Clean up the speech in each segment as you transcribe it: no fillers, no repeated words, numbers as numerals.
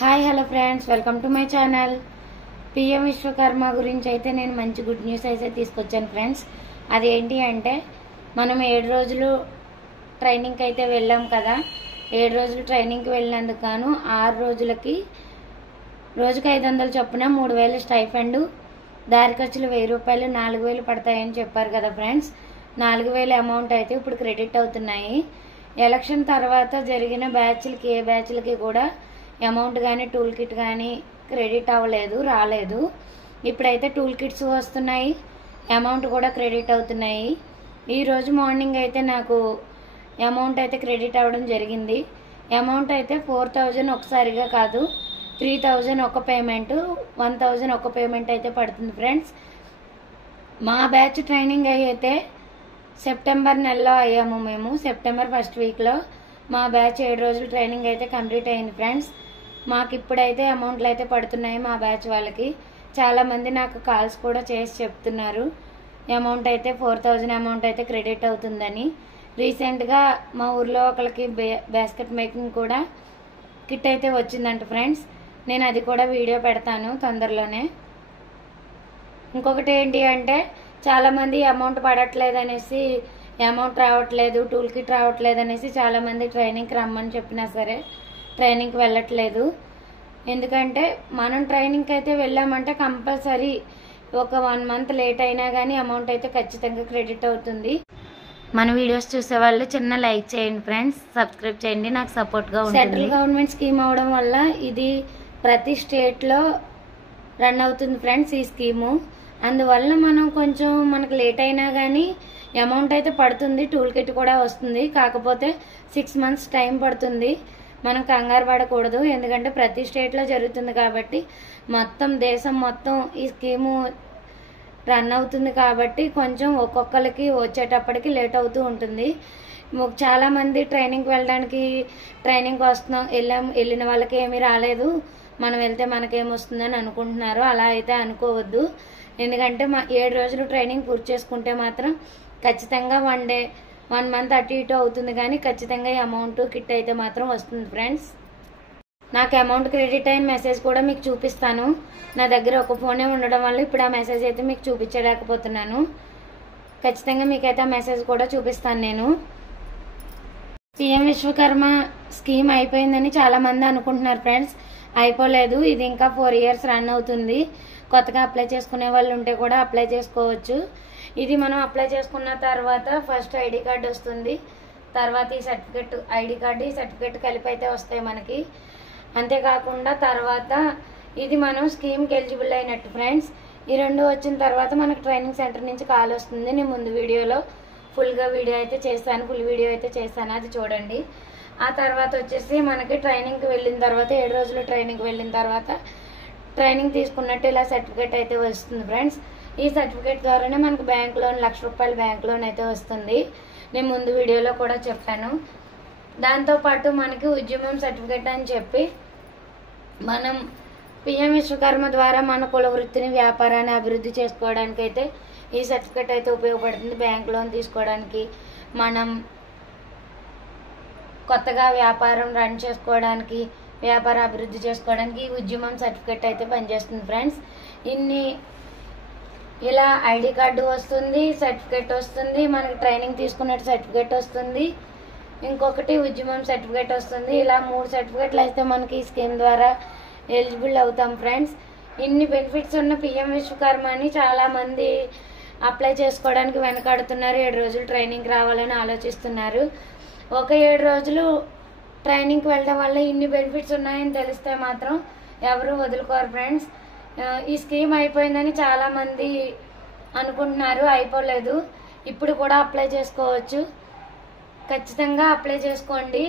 Hi hello friends, welcome to my channel. PM Vishwakarma గురించి అయితే నేను మంచి గుడ్ న్యూస్ అయితే తీసుకొచ్చాను ఫ్రెండ్స్. అది ఏంటి అంటే మనం 7 రోజులు ట్రైనింగ్కి అయితే వెళ్ళాం కదా. 7 రోజులు ట్రైనింగ్కి వెళ్ళినందుకు గాను 6 రోజులకి రోజుకి 500 చొప్పున 3000 స్టైఫండ్, దారి ఖర్చులు 1000 రూపాయలు, 4000 పడతాయని చెప్పారు కదా ఫ్రెండ్స్. 4000 అమౌంట్ అయితే ఇప్పుడు క్రెడిట్ అవుతున్నాయి. ఎలక్షన్ తర్వాత జరిగిన బ్యాచ్లకి ఏ బ్యాచ్లకి కూడా అమౌంట్ కానీ టూల్ కిట్ కానీ క్రెడిట్ రాలేదు. ఇప్పుడైతే టూల్ కిట్స్ వస్తున్నాయి, అమౌంట్ కూడా క్రెడిట్ అవుతున్నాయి. ఈరోజు మార్నింగ్ అయితే నాకు అమౌంట్ అయితే క్రెడిట్ అవ్వడం జరిగింది. అమౌంట్ అయితే 4000 ఒకసారిగా కాదు, 3000 ఒక పేమెంట్, 1000 ఒక పేమెంట్ అయితే పడుతుంది ఫ్రెండ్స్. మా బ్యాచ్ ట్రైనింగ్ అయితే సెప్టెంబర్ నెలలో అయ్యాము మేము. సెప్టెంబర్ ఫస్ట్ వీక్లో మా బ్యాచ్ 7 రోజులు ట్రైనింగ్ అయితే కంప్లీట్ అయింది ఫ్రెండ్స్. మాకు ఇప్పుడైతే అమౌంట్లు అయితే పడుతున్నాయి మా బ్యాచ్ వాళ్ళకి. చాలామంది నాకు కాల్స్ కూడా చేసి చెప్తున్నారు అమౌంట్ అయితే 4000 అమౌంట్ అయితే క్రెడిట్ అవుతుందని. రీసెంట్గా మా ఊర్లో ఒకరికి బాస్కెట్ మేకింగ్ కూడా కిట్ అయితే వచ్చిందంట ఫ్రెండ్స్. నేను అది కూడా వీడియో పెడతాను తొందరలోనే. ఇంకొకటి ఏంటి అంటే చాలామంది అమౌంట్ పడట్లేదు అనేసి, అమౌంట్ రావట్లేదు, టూల్ కిట్ రావట్లేదు అనేసి చాలామంది ట్రైనింగ్కి రమ్మని చెప్పినా సరే ట్రైనింగ్కి వెళ్ళట్లేదు. ఎందుకంటే మనం ట్రైనింగ్కి అయితే వెళ్ళామంటే కంపల్సరీ ఒక 1 మంత్ లేట్ అయినా కానీ అమౌంట్ అయితే ఖచ్చితంగా క్రెడిట్ అవుతుంది. మన వీడియోస్ చూసే వాళ్ళు చిన్న లైక్ చేయండి ఫ్రెండ్స్, సబ్స్క్రైబ్ చేయండి, నాకు సపోర్ట్గా ఉంటుంది. సెంట్రల్ గవర్నమెంట్ స్కీమ్ అవడం వల్ల ఇది ప్రతి స్టేట్లో రన్ అవుతుంది ఫ్రెండ్స్ ఈ స్కీము. అందువల్ల మనం కొంచెం మనకు లేట్ అయినా కానీ అమౌంట్ అయితే పడుతుంది, టూల్ కిట్ కూడా వస్తుంది. కాకపోతే 6 మంత్స్ టైం పడుతుంది. మనం కంగారు పడకూడదు, ఎందుకంటే ప్రతి స్టేట్లో జరుగుతుంది కాబట్టి, మొత్తం దేశం మొత్తం ఈ స్కీము రన్ అవుతుంది కాబట్టి కొంచెం ఒక్కొక్కరికి వచ్చేటప్పటికి లేట్ అవుతూ ఉంటుంది. చాలామంది ట్రైనింగ్కి వెళ్ళడానికి ట్రైనింగ్కి వెళ్ళిన వాళ్ళకి ఏమీ రాలేదు, మనం వెళ్తే మనకేమొస్తుందని అనుకుంటున్నారు. అలా అయితే అనుకోవద్దు. ఎందుకంటే 7 రోజులు ట్రైనింగ్ పూర్తి చేసుకుంటే మాత్రం ఖచ్చితంగా 1 మంత్ అటు ఇటు అవుతుంది, కానీ ఖచ్చితంగా ఈ అమౌంట్ కిట్ అయితే మాత్రం వస్తుంది ఫ్రెండ్స్. నాకు అమౌంట్ క్రెడిట్ అయిన మెసేజ్ కూడా మీకు చూపిస్తాను. నా దగ్గర ఒక ఫోనే ఉండడం వల్ల ఇప్పుడు ఆ మెసేజ్ అయితే మీకు చూపించలేకపోతున్నాను. ఖచ్చితంగా మీకైతే ఆ మెసేజ్ కూడా చూపిస్తాను నేను. పిఎం విశ్వకర్మ స్కీమ్ అయిపోయిందని చాలామంది అనుకుంటున్నారు ఫ్రెండ్స్. అయిపోలేదు, ఇది ఇంకా 4 ఇయర్స్ రన్ అవుతుంది. కొత్తగా అప్లై చేసుకునే వాళ్ళు ఉంటే కూడా అప్లై చేసుకోవచ్చు. ఇది మనం అప్లై చేసుకున్న తర్వాత ఫస్ట్ ఐడి కార్డు వస్తుంది, తర్వాత ఈ సర్టిఫికెట్, ఐడి కార్డు ఈ సర్టిఫికెట్ కలిపి అయితే వస్తాయి మనకి. అంతేకాకుండా తర్వాత ఇది మనం స్కీమ్కి ఎలిజిబుల్ అయినట్టు ఫ్రెండ్స్. ఈ 2 వచ్చిన తర్వాత మనకు ట్రైనింగ్ సెంటర్ నుంచి కాల్ వస్తుంది. నేను ముందు వీడియోలో ఫుల్ వీడియో అయితే చేశాను, అది చూడండి. ఆ తర్వాత వచ్చేసి మనకి ట్రైనింగ్కి వెళ్ళిన తర్వాత 7 రోజులు ట్రైనింగ్కి వెళ్ళిన తర్వాత ట్రైనింగ్ తీసుకున్నట్టు ఇలా సర్టిఫికేట్ అయితే వస్తుంది ఫ్రెండ్స్. ఈ సర్టిఫికేట్ ద్వారానే మనకు బ్యాంక్ లోన్, 1,00,000 రూపాయల బ్యాంక్ లోన్ అయితే వస్తుంది. నేను ముందు వీడియోలో కూడా చెప్పాను. దాంతోపాటు మనకి ఉద్యమం సర్టిఫికేట్ అని చెప్పి మనం పిఎం విశ్వకర్మ ద్వారా మన కుల వృత్తిని, వ్యాపారాన్ని అభివృద్ధి చేసుకోవడానికి అయితే ఈ సర్టిఫికేట్ అయితే ఉపయోగపడుతుంది. బ్యాంక్ లోన్ తీసుకోవడానికి, మనం కొత్తగా వ్యాపారం రన్ చేసుకోవడానికి, వ్యాపార అభివృద్ధి చేసుకోవడానికి ఈ ఉద్యమం సర్టిఫికేట్ అయితే పనిచేస్తుంది ఫ్రెండ్స్. ఇలా ఐడి కార్డు వస్తుంది, సర్టిఫికేట్ వస్తుంది, మనకి ట్రైనింగ్ తీసుకున్నట్టు సర్టిఫికేట్ వస్తుంది, ఇంకొకటి ఉద్యమం సర్టిఫికేట్ వస్తుంది. ఇలా 3 సర్టిఫికేట్లు అయితే మనకి ఈ స్కీమ్ ద్వారా ఎలిజిబుల్ అవుతాం ఫ్రెండ్స్. ఇన్ని బెనిఫిట్స్ ఉన్న పిఎం విశ్వకర్మని చాలామంది అప్లై చేసుకోవడానికి వెనకాడుతున్నారు. 7 రోజులు ట్రైనింగ్ రావాలని ఆలోచిస్తున్నారు. ఒక 7 రోజులు ట్రైనింగ్కి వెళ్ళడం వల్ల ఇన్ని బెనిఫిట్స్ ఉన్నాయని తెలిస్తే మాత్రం ఎవరు వదులుకోరు ఫ్రెండ్స్. ఈ స్కీమ్ అయిపోయిందని చాలామంది అనుకుంటున్నారు, అయిపోలేదు. ఇప్పుడు కూడా అప్లై చేసుకోవచ్చు. ఖచ్చితంగా అప్లై చేసుకోండి.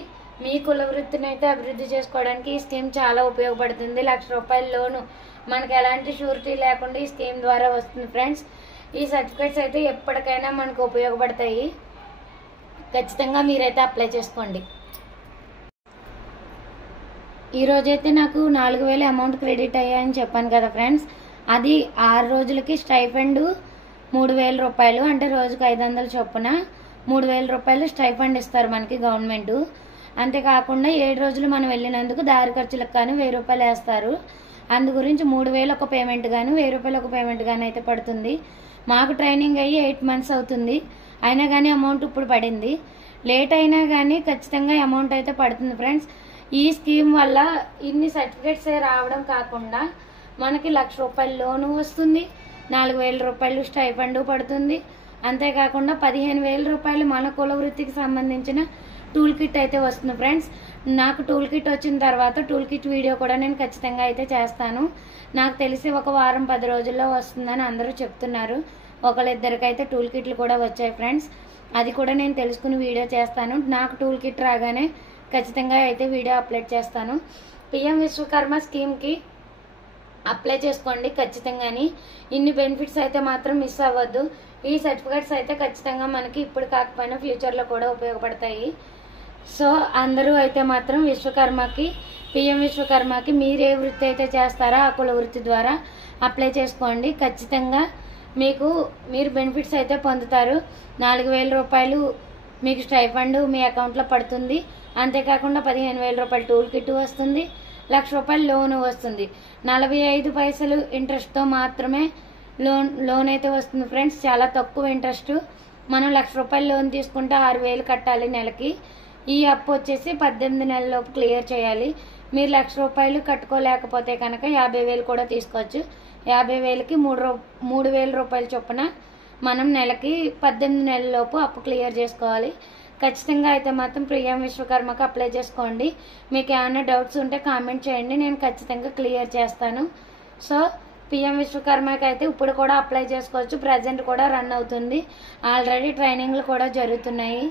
మీ కుల వృత్తిని అయితే అభివృద్ధి చేసుకోవడానికి ఈ స్కీమ్ చాలా ఉపయోగపడుతుంది. 1,00,000 రూపాయల లోను మనకు ఎలాంటి షూరిటీ లేకుండా ఈ స్కీమ్ ద్వారా వస్తుంది ఫ్రెండ్స్. ఈ సర్టిఫికేట్స్ అయితే ఎప్పటికైనా మనకు ఉపయోగపడతాయి. ఖచ్చితంగా మీరైతే అప్లై చేసుకోండి. ఈరోజైతే నాకు 4000 అమౌంట్ క్రెడిట్ అయ్యాయని చెప్పాను కదా ఫ్రెండ్స్. అది 6 రోజులకి స్టైఫండ్ 3000 రూపాయలు, అంటే రోజుకు 500 చొప్పున 3000 రూపాయలు స్టైఫండ్ ఇస్తారు మనకి గవర్నమెంట్. అంతేకాకుండా 7 రోజులు మనం వెళ్ళినందుకు దారి ఖర్చులకు కానీ 1000 రూపాయలు వేస్తారు. అందు గురించి 3000 ఒక పేమెంట్ కానీ 1000 రూపాయలు ఒక పేమెంట్ కానీ అయితే పడుతుంది. మాకు ట్రైనింగ్ అయ్యి 8 months అవుతుంది, అయినా కానీ అమౌంట్ ఇప్పుడు పడింది. లేట్ అయినా కానీ ఖచ్చితంగా అమౌంట్ అయితే పడుతుంది ఫ్రెండ్స్. ఈ స్కీమ్ వల్ల ఇన్ని సర్టిఫికేట్స్ రావడం కాకుండా మనకి 1,00,000 రూపాయల లోను వస్తుంది, 4,000 రూపాయలు స్టైఫండ్ పడుతుంది. అంతేకాకుండా 15,000 రూపాయలు మన కుల వృత్తికి సంబంధించిన టూల్ కిట్ అయితే వస్తుంది ఫ్రెండ్స్. నాకు టూల్ కిట్ వచ్చిన తర్వాత టూల్ కిట్ వీడియో కూడా నేను ఖచ్చితంగా అయితే చేస్తాను. నాకు తెలిసి ఒక వారం 10 రోజుల్లో వస్తుందని అందరూ చెప్తున్నారు. ఒకళ్ళిద్దరికైతే టూల్ కిట్లు కూడా వచ్చాయి ఫ్రెండ్స్. అది కూడా నేను తెలుసుకుని వీడియో చేస్తాను. నాకు టూల్ కిట్ రాగానే ఖచ్చితంగా అయితే వీడియో అప్లోడ్ చేస్తాను. పిఎం విశ్వకర్మ స్కీమ్కి అప్లై చేసుకోండి ఖచ్చితంగాని. ఇన్ని బెనిఫిట్స్ అయితే మాత్రం మిస్ అవ్వద్దు. ఈ సర్టిఫికేట్స్ అయితే ఖచ్చితంగా మనకి ఇప్పుడు కాకపోయినా ఫ్యూచర్లో కూడా ఉపయోగపడతాయి. సో అందరూ అయితే మాత్రం విశ్వకర్మకి, పిఎం విశ్వకర్మకి మీరు ఏ వృత్తి అయితే చేస్తారో ఆ కుల వృత్తి ద్వారా అప్లై చేసుకోండి. ఖచ్చితంగా మీరు బెనిఫిట్స్ అయితే పొందుతారు. 4,000 రూపాయలు మీకు స్టైఫండ్ మీ అకౌంట్లో పడుతుంది. అంతేకాకుండా 15,000 రూపాయలు టూల్ కిట్ వస్తుంది, 1,00,000 రూపాయలు లోన్ వస్తుంది. 45 పైసలు ఇంట్రెస్ట్తో మాత్రమే లోన్ అయితే వస్తుంది ఫ్రెండ్స్. చాలా తక్కువ ఇంట్రెస్ట్. మనం 1,00,000 రూపాయలు లోన్ తీసుకుంటే 6,000 కట్టాలి నెలకి. ఈ అప్పు వచ్చేసి 18 నెలలలోపు క్లియర్ చేయాలి. మీరు 1,00,000 రూపాయలు కట్టుకోలేకపోతే కనుక 50,000 కూడా తీసుకోవచ్చు. 50,000కి 3,000 రూపాయల చొప్పున మనం నెలకి 18 నెలలలోపు అప్పు క్లియర్ చేసుకోవాలి. ఖచ్చితంగా అయితే మాత్రం పిఎం విశ్వకర్మకి అప్లై చేసుకోండి. మీకు ఏమైనా డౌట్స్ ఉంటే కామెంట్ చేయండి, నేను ఖచ్చితంగా క్లియర్ చేస్తాను. సో పిఎం విశ్వకర్మకి అయితే ఇప్పుడు కూడా అప్లై చేసుకోవచ్చు. ప్రజెంట్ కూడా రన్ అవుతుంది. ఆల్రెడీ ట్రైనింగ్లు కూడా జరుగుతున్నాయి.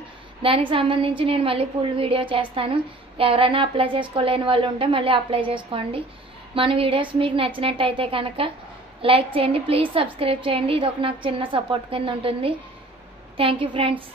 దానికి సంబంధించి నేను మళ్ళీ ఫుల్ వీడియో చేస్తాను. ఎవరైనా అప్లై చేసుకోలేని వాళ్ళు ఉంటే మళ్ళీ అప్లై చేసుకోండి. మన వీడియోస్ మీకు నచ్చినట్టయితే కనుక లైక్ చేయండి, ప్లీజ్ సబ్స్క్రైబ్ చేయండి. ఇది ఒక నాకు చిన్న సపోర్ట్ కింద ఉంటుంది. Thank you friends.